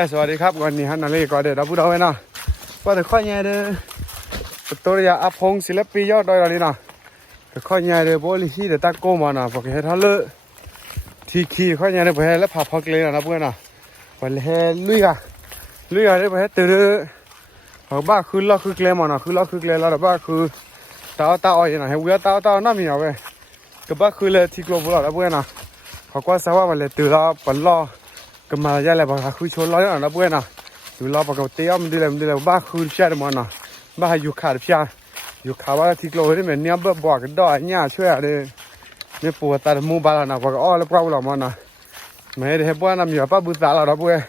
ยสวัสดีครับวันนี้ฮันนาเล่ก็เดี๋ยวเราพูดเอาไว้นะว่าแต่ข้อใหญ่เด้อตัวยาอภงศิลปียอดดอยเรานี่นะแต่ข้อใหญ่เด้อโบลิชี่เดี๋ยวตั้งโกมานะบอกให้ท่านเลอกทีคีข้อใหญ่เด้อไปแล้วผาพักเลยนะเพื่อนนะไปแล้ลุยกัะลุยกัะเด้อไปให้ตื่นเด้อบ้าคือล็อคือเกลมานะคือล็อคือเกลแล้วบ้าคือตาตาอ้อยนะให้เวียตาตาหน้ามีเอาไปก็บ้าคือเลยที่กลัวเราเพื่อนนะเขาก็ทราบว่ามันเลยตื่นแล้วปั่นล้อก็มาแยอเลยบางคือชนร้อยหน่อยนะเพื่อนนะดูรอบกับเตี้ยมดีเลยดีเลยบ้าคือเชื่อได้มันนะบ้าอยู่ขาดพี่อยู่ขาว่าที่โกลที่เหมือนเนี้ยบ่อกกันดอยเนี่ยช่วยเลยเนี่ยปวดตาหมูบาลนะบอกอ๋อแล้วเปล่าหรอมันนะไม่ได้ให้เพื่อนนะมีแบบบุษราเราเพื่อน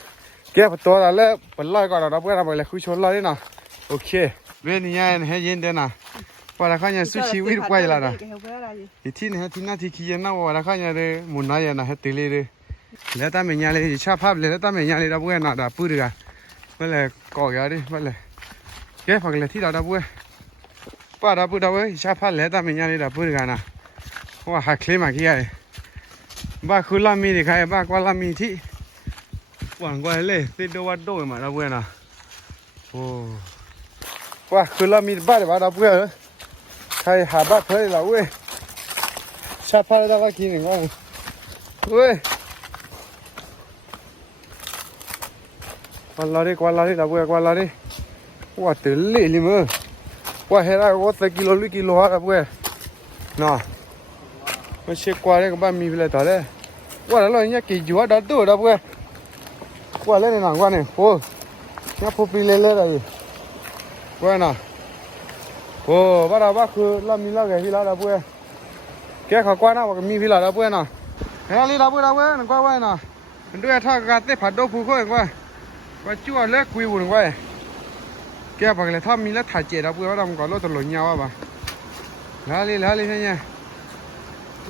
เก็บตัวเราเลิกเป็นร้อยก่อนเราเพื่อนเราไปเลยคือชนร้อยนะโอเคเวนี่ยังให้เยินเด้นะว่าราข้าเนี่ยสุชีวิตไว้ละนะอีที่นี่ที่นั่นที่ขี้ยันนะว่าราข้าเนี่ยเลยมุนนายนะให้ตีเลยလက်တမညာလေးချဖပ်လက်တမညာလေးတော့ဘွဲနာတာပူရကဘယ်လဲကော်ရတယ်ဘယ်လဲကဲဖကလေထီတော့တာဘွဲပါတာပူတော့ချဖပ်လက်တမညာလေးတော့ပူရကနာဟိုဟာခလေးမကြီးရတယ်ဘာခူလာမီဒီခိုင်ဘာကွာလာမီတီဝန်ကွာလေစစ်တော့ဝတ်တော့မှာတော့ဘွဲနာဟိုကွာခူလာမီဘာဘာတော့ဘွဲခိုင်ဟာဘာခွဲလာဝဲချဖပ်လက်တော့ကင်းနေကောဝဲควันลาดิควันลาดิดับเวกวันลาดิว่าเต๋อเลยลิมเอว่าเฮราได้สักกิโลลิกิโลฮะดับเวิน้อไม่ใช่กวาดเลยก็บ้านมีไปลาตะเลยว่าแล้วเนี่ยกี่จุดดัดตัวดับเวกว่าเล่นในหนังวันเนี่โอ้ยผู้ไปเรื่อยๆเลยว่าน่ะโอ้บ้านเราบ้านคือลรามีลราแก่พี่เราดับเบแกเขากวาดหน้าว่ามีพี่เราดับเบน่ะเฮ้ยลีดับเวิ้ลดับเบิ้ลนึกว่าว่าน่ะมัด้วยท่ากาเต้ผัดดอกผู้ก็เองว่า và chua lết quy buồn quay kia bằng là thăm mình lết thải chế đập bữa đồng có lốt tận lối nhau à bà lá li lá li thế nha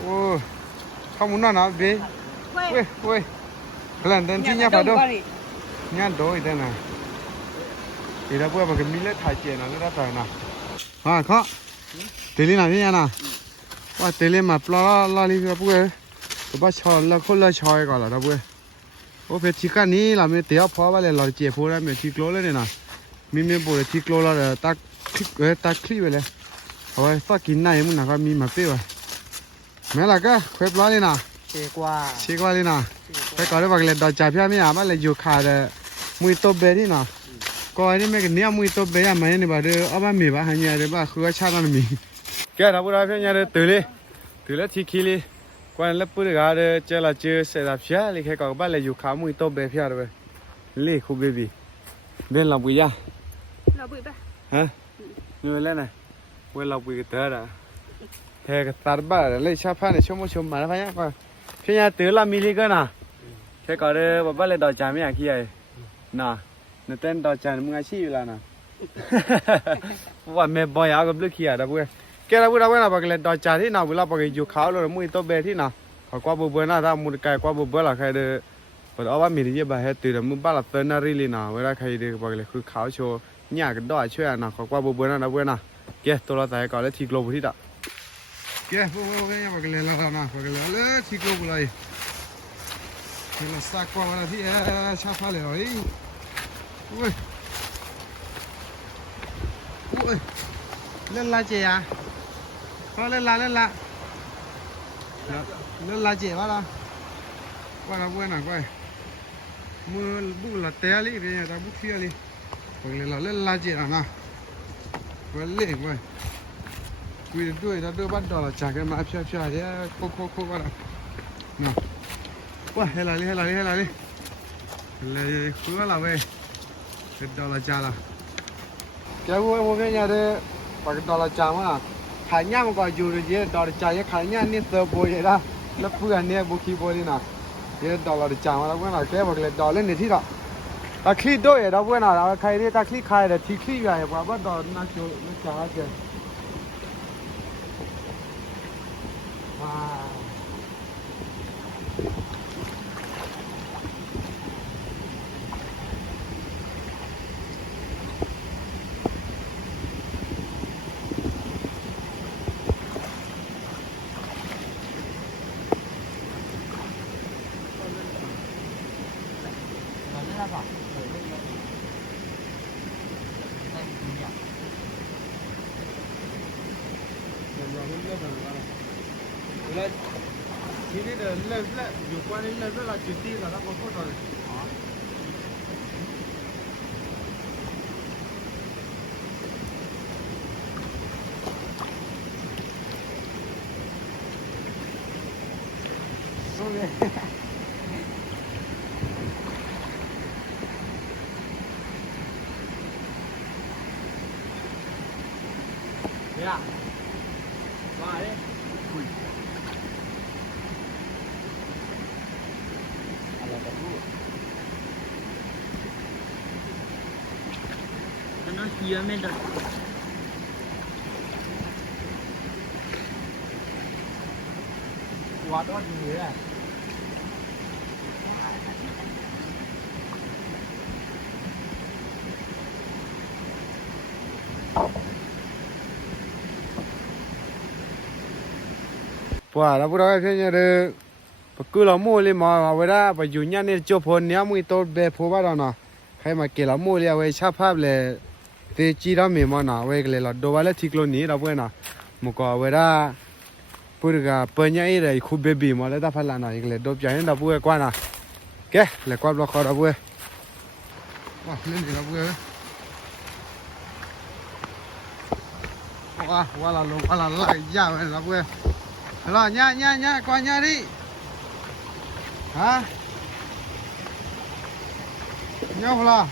ô không muốn nói nào về ui ui lần đơn chi nha phải đâu nha đôi thế này thì đã bữa bằng cái mình lết thải chế nó đã trời nào à khó tỷ lệ nào thế nha nào và tỷ lệ mà lo lo li ra bữa tụi ba chờ là khôn là chờ gọi là đập bữa โอเคที่กันนี้เราไม่เตี้ยพอว่าเลยเราเจ็บพอได้ไม่ที่โกลเลยเนี่ยนะมีมีปวดที่โกลัวเราเลยตักคลิกเออตักคลิปไปเลยเอาไว้ตักกินไหนมึงนะก็มีมาเปี้ยวแม่ละก็เคล็บล้อเลยนะเชกว่าเชกว่าเลยนะไปก่อนได้บอกเลยดอกจ่าพี่ไม่อามาเลยอยู่ขาดมุยตบเบนี่นะก็อันนี้ไม่กินเนี้ยมุยตบเบยามันนี่บ่าเด้อเอาบ้ามีบ้าหันยาเดยอบ้าคือว่าชาติมันมีแกนะพวกเรเพื่อนยาเดยอตื่นเลยตื่นแล้วที่คีเลย quan lớp bữa gà đây chơi là chơi sẽ đạp xe thì khi còn bắt là dục khám mùi tôm bé phía rồi lì khu bê bì nên lòng bụi ra lòng bụi ba hả người lên này quên lòng bụi cái tớ đã thế cái tạt ba lấy sao pha này xong một xong mà nó phải nhá qua phía nhà tứ là mili cơ nà thế còn đây bà bắt lên đò chả mấy kia ấy nà nó tên đò chả nó ngay chi là nà và mẹ bòi áo gặp lúc kia à, đó bụi กเราพูดเราเว้นเราเลยดอจ่าที่นาวิลาไปอยู่เขาเลยมุ่ยตเบที่นาเขากว่าเบื่อหน้าถ้ามุ่งไกลกว่าเบื่อหลังใครเดือดเอาว่ามีที่จะไปเหตุเดือดมุบ้านเราเต้นนารีลีนาเวลาใครเดือดไกเลยคือเขาโชว์เนี่ยก็ดอช่วยนะเขากว่าเบื่อหน้าเราเว้นนะเกะตัวเราใส่ก่อนแล้วทีกลบที่ตาเกะพวกเบาไปเลยเราทำนะไปเลยแล้วทีกลบเลยเราสักกวาวันทีเออาฟ้เลยเฮ้ยเฮยเล่นลายเจีย Thôi lên là lên là Lên là dễ quá là quay là quên à quay Mưa bụng là té đi Vì nhà ta bụng kia đi Quay lên là lên là dễ à nào Quay lên quay Quỳ được tuổi ta đưa bắt đầu là trả cái mã phía phía thế Khô khô khô quá là Nào Quay hay là đi hay là đi hay là đi lấy khứa là về Cái đó là trả là Cái vui vô cái nhà đây Và cái đó là trả mà ขายย่ามก็อยู่เยอะดอกจ่ายขายย่ามนี่เติบโตเยอะนะแล้วเพื่อนเนี่ยบุคีโบนี่นะเยอะดอกเราจ่ายมาแล้วเพื่อนเราแค่บอกเลยดอกเล่นในที่เราตะคลีด้วยเราเพื่อนเราใครเรียกตะคลีใครแต่ทีคลีใหญ่กว่าว่าดอกน่าจะน่าจะเกิน热热，有关的热热啦，具体了他不说到，啊。兄弟。Unos k i l ó m e t o s Cuatro d í s ว่าเราพูดไรเพียงเดียวปกูเราโม่เลยมาเวลาไปอยู่เนี่ยเนี่ยจบพนเนี่ยมึงโตเบพว่าเราเนาะให้มาเกล้าโม่เลยเอาไว้ชาภาพเลย te chira me mana we le la do vale chiclo ni ra buena mo ko purga peña ira y khu baby mo le da phala na igle do pya en da bu kwa na ke le kwa lo khora bu wa le ni ra bu wa wa la lo wa la la ya we eh, la bu la nya nya nya kwa nya ri ha Nyaw lah.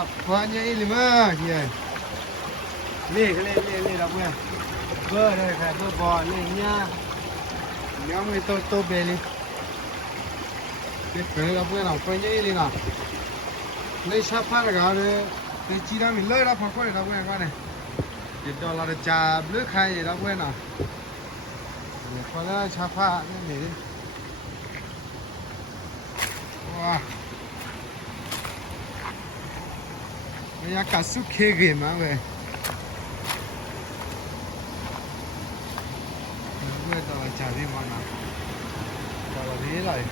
Apanya ini mah ya. Ni ni ni ni dah punya. Ber dah kan ber bon ni nya. Nya mai to to beli. Ni kan dah punya nak punya ini nak. Ni siapa nak ada? Ni cina mila dah pakai dah punya kan ni. Jadi orang ada jab, lu kai dah punya nak. Ni kalau siapa ni ni. Wah. 야 가수 케이크에 마왜 누구에다가 자리 많아 자리 이라이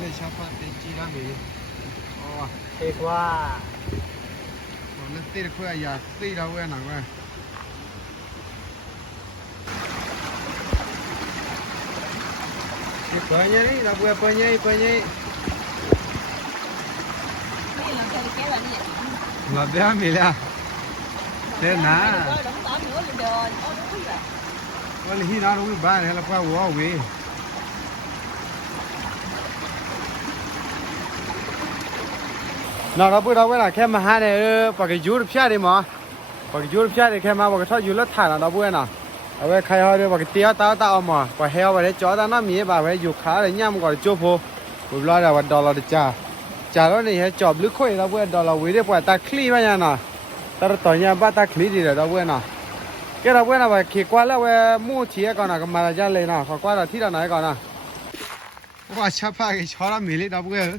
내 샤파티 찌라미 어 케이크와 오늘 띠를 거야 야 띠라고 해놔 왜 Penyanyi, lagu penyanyi, penyanyi là béo mì là thế nà vậy thì nó đúng ba này là qua quá quý nó nó bữa đó với là khi mà hai này vào ờ, cái dúi phía đi mà vào cái dúi phía đi khi mà vào cái thao dúi lết thải là nó bữa nào ở đây khay hoa đi vào cái tía tao tao mà vào heo vào đấy chó tao nó mía bà đấy dụ khá đấy nhâm gọi là chua phô rồi lo là vào đòi là được chả 假如你还找不可以了，我到了为的不打克里吧呀呢，到了当年把打克里的了，到我呢，给他我那把开关了，我母体也搞那个马来家来呢，好关了，提到哪搞呢？我吃饭给吃了没哩，到不个。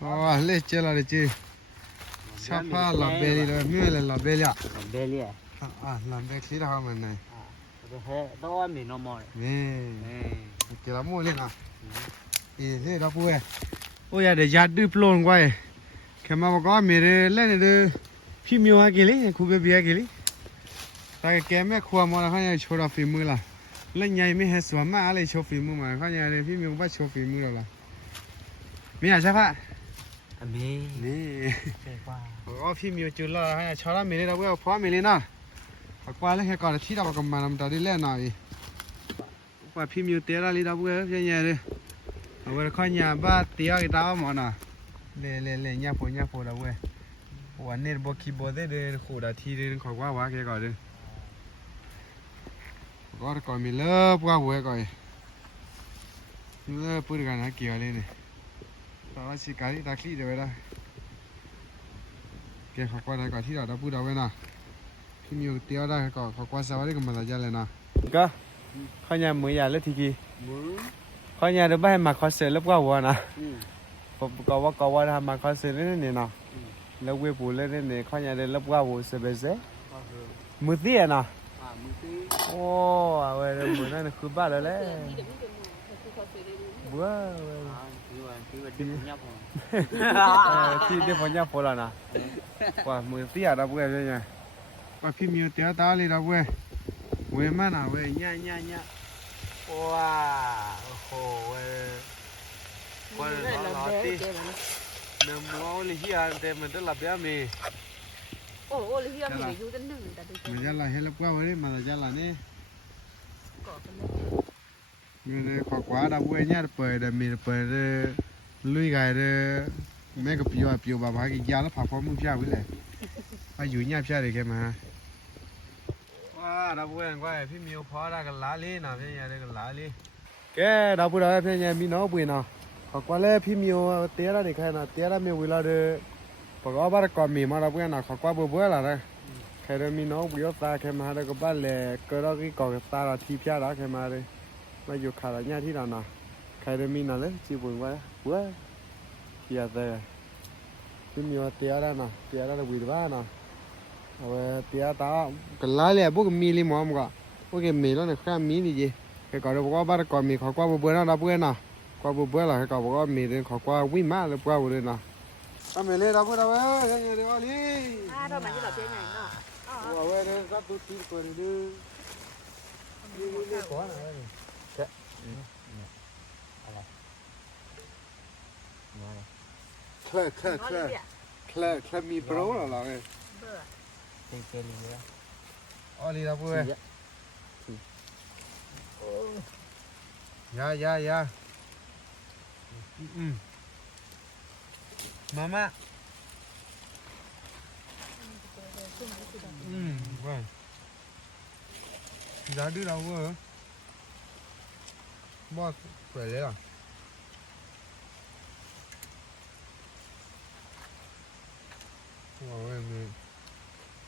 哦，来接了来接，吃饭老白哩了，没了老白了。老白了。啊啊，老白起了好么呢？啊，这还到外面那么。嗯。嗯。给他摸了啊。嗯。Eh, eh, dah puas. Oh ya, dah jadi pelon gua. Kema bawa mere lain itu. Pi miu ha gili, kube biar gili. Tak kema kuah mana kan yang cora filmu lah. Lain yang ini heswa mana ada cora filmu mana kan yang ada pi miu bawa cora filmu lah. Mia siapa? Abi. Ni. Oh, pi miu jula kan yang cora mere dah puas, puas mere na. Aku ada yang kau ada tiada bawa kemana, tapi lain nawi. Wah, pi miu tera lidah puas, yang yang ada. เวลาข้อเนี่ยบ้าเตี้ยกีตาวหมอน่ะเลเลเลเนี่ยาูเนี่ยปูแล้วเว้ยวันนี้บอกคีบอดเดินขูดาทีเดินขอว่าว่าแกก่อนเดินก็ก่อนมีเลิฟ่าเว้ยก่อนเลิฟพูดกันนะเกี่ยวเลยเนี่ยตอนนี้การที่ตาคลีเดี๋ยวไปละแกขอกว่าได้ก่อนที่เราจะพูดเอาไว้นะพี่มีเตี้ยวได้ก่อนขอกว่าสวัสดีกับมาตาจเลยนะก็ข้าเหนียมือใหญ่เลยทีกี้ခေါညာတို့ဘာမှခေါ်ဆယ်လဘကဝနာပပကဝကဝနာမခေါ်ဆယ်နေနေနော်လဝေပူလဲနေနေခေါညာတဲ့လဘကဝဆယ်ပဲစဲမသိရနော်အာမသိโอ้အဝဲမနာခုပါလဲလေဘွာဝဲတီဒီပေါ်ညပေါ်လာနာကွာမွေတီရတာပွဲပြန်ရကွာဖီမီတဲတားလေတာပွဲဝေမနာဝေညညည哇，好哎，我老老的，那毛里西亚的们都老表妹。哦，我里西亚妹有的弄的都。没家啦，还老瓜我哩，没家啦呢。อยู่ในขวากวาดาเวยเนี่ยเปิดดามีเปิดลุยไก่เด้แม่ก็ปิวปิวบาบากิยาแล้วผักพร้อมมึงพี่เอาไว้เลยไปอยู่เนี่ยพี่เลยแกมา啊，那不会怪，偏没有跑那个哪里那边呀，那个哪里。给，那不然偏也没那不呢。啊，过来偏没有，爹那里看那爹那边为了的，不搞把那搞米嘛，那不然那搞不不了嘞。开的米那不要打开嘛，那个把嘞，搁那给搞个打了踢偏打开嘛嘞，那就看了伢踢了呐。开的米那嘞，基本我我，现在偏没有爹了呐，爹那的为了吧呐。เวตียตากลาเลยพุกมีลีมอมกาบุกมีแล้วเนี่ยแค่มีนี่เองเขาบอกว่าบาร์กอมีเขาบอกว่าบเบื่อนะเรบเบื่อนะเขาบุบเบื่อละเขาบอกว่ามีเดินเขาบอกว่าวิ่งมาเลยวบื่อวันนี้นะทำไมเลยเราเบื่อเราไว้ยเดี๋ยวนี้อ่าทำไมที่เราเชียงใหน่เนาะว่าเว้ยเดินสักตุ้ดที่ก่อนเดินดูดูดูก่อนนะเว้ยเจ๊เคลเคลเคลเคลเคลมีโปรแล้วเหรอ के लिए đâu लीला पूरे या या या मामा Ừ, vậy. Giá đi đâu rồi? Bỏ phải lấy à? Wow, wait a minute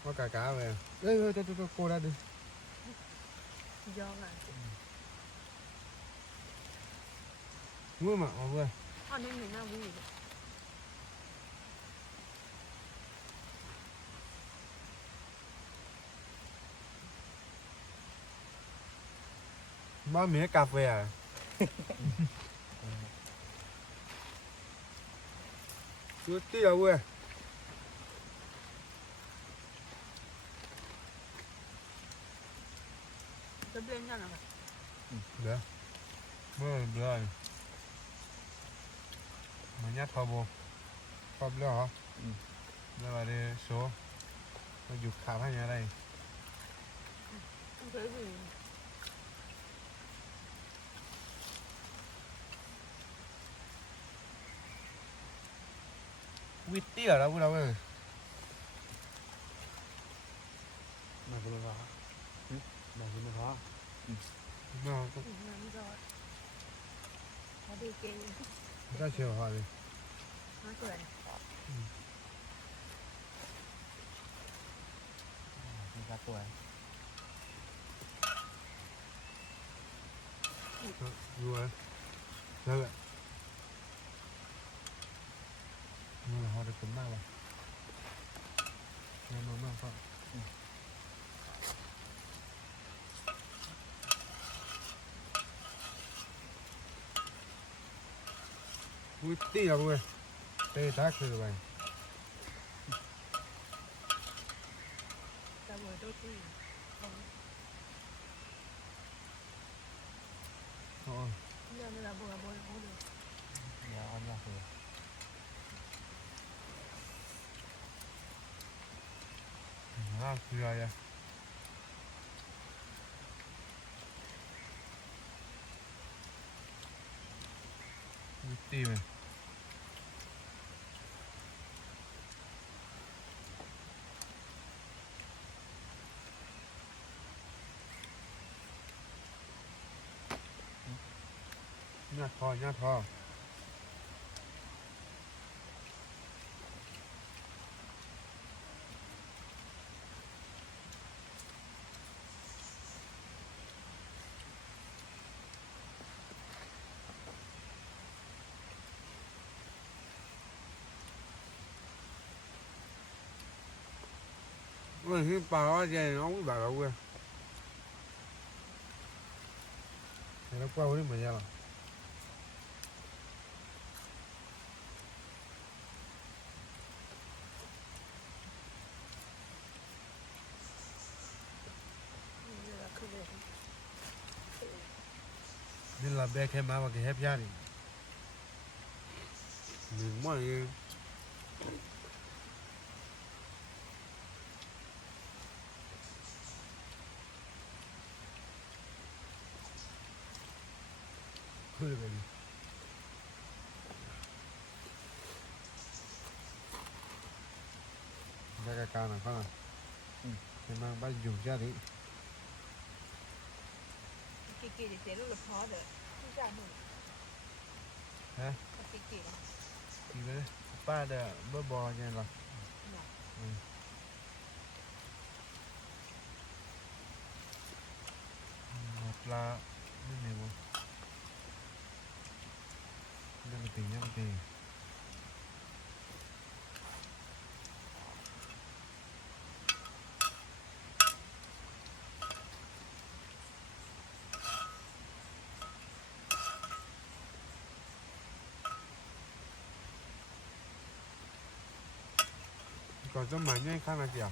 có cá cá về đây đây đây đây cô ra đi do là mưa mà mà vừa ở đây mía cà phê à Chúa tiêu à blend잖아. 응, 그래? 뭘 블라? 뭐냐 타보? 타블라? 응. 내 말에 쇼. 너 육하냐 라이. 그래. quýt tía đâu đâu ơi mà vừa hả ừ, mà vừa hả 那难找，还得给你那挺好的。拿过来。นี่ครับตัวดูนะแล้วแบบมันหอด้ผมากเลยมามาก50 હવે તે થાકશે ભાઈ Oh. No, no, no, no, no, no. Yeah, I'm not here. Ah, ja, ja. Mit dem. หน้าทอหน้าทอ我去把我这俺屋打了我，现在怪我的没钱了。ba bê má ba cái hép ra đi mình mọi người Hıh benim. Đây là cao này phải không? Ừ. Thì mang bắt dùng ra đi. Kì kia thì sẽ rất là khó được. จ่ายหนึ่งฮะปก่ิอ่ะทีนี้ป้าเด้อบ่บอยังหรอปลาไม่เหนียวะยังไม่ตียังไม่ตี反正满眼看的起啊！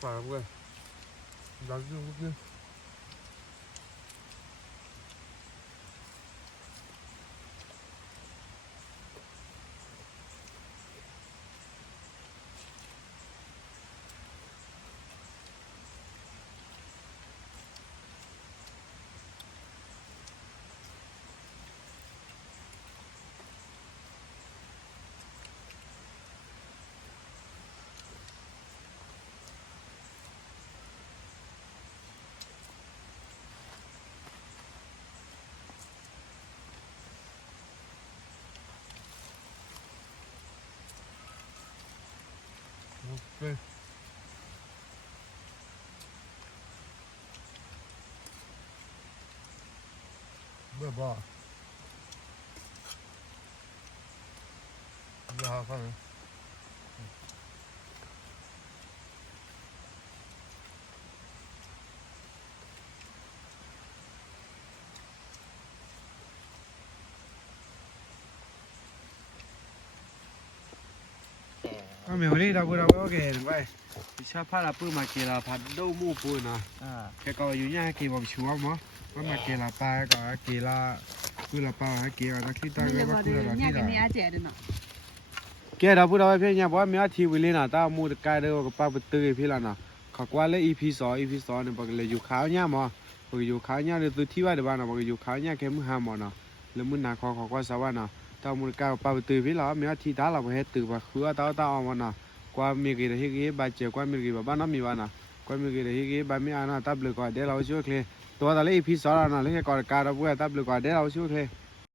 宝贝，老师，蝴蝶。对。喂，宝。你好，方明。ก็มีวันนี้เรากูเราก็เก่งไปพิชาพาราปื้มมาเกลาพัดดูมู่ปูนะแกก็อยู่ย่าเกี่ยวกับชัวมั้งมาเกลาปลาก็เกลากเราปลาเกลาตะกี้ตะกี้ก็กเราตะได้ตะแกเราพูดเอาไว้เพื่อนเนี่ยบอกว่าเมื่อทีวิลิน่ะตามูตะกายเดียวกับป้าปตื้อพี่ละนะขากว่าเลยอีพีสองอีพีสองเนี่ยบอกเลยอยู่ข้าวเนี่ยมั้งบอกอยู่ข้าวเนี่ยเดี๋ยวตัวที่ว่าเดี๋ยวบ้านน่ะบอกอยู่ข้าวเนี่ยแค่มือห้ามมั้งน่ะแล้วมือหนาคอขากว่าสาวน่ะတောင်မကပပတွေ့ပြီလားမြတ်တီဒါလာမဟဲတူပါခူတော့တောင်းမနာကွာမြေကြီးရေကြီးဘာချေကွာမြေကြီးဘာနာမီဘာနာကွာမြေကြီးရေကြီးဘာမီအနာတပ်လကွာဒဲလာရှိုကလေတော်တယ်ဖိစောရနာလေကောကာရပွေတပ်လကွာဒဲလာရှိုကလေ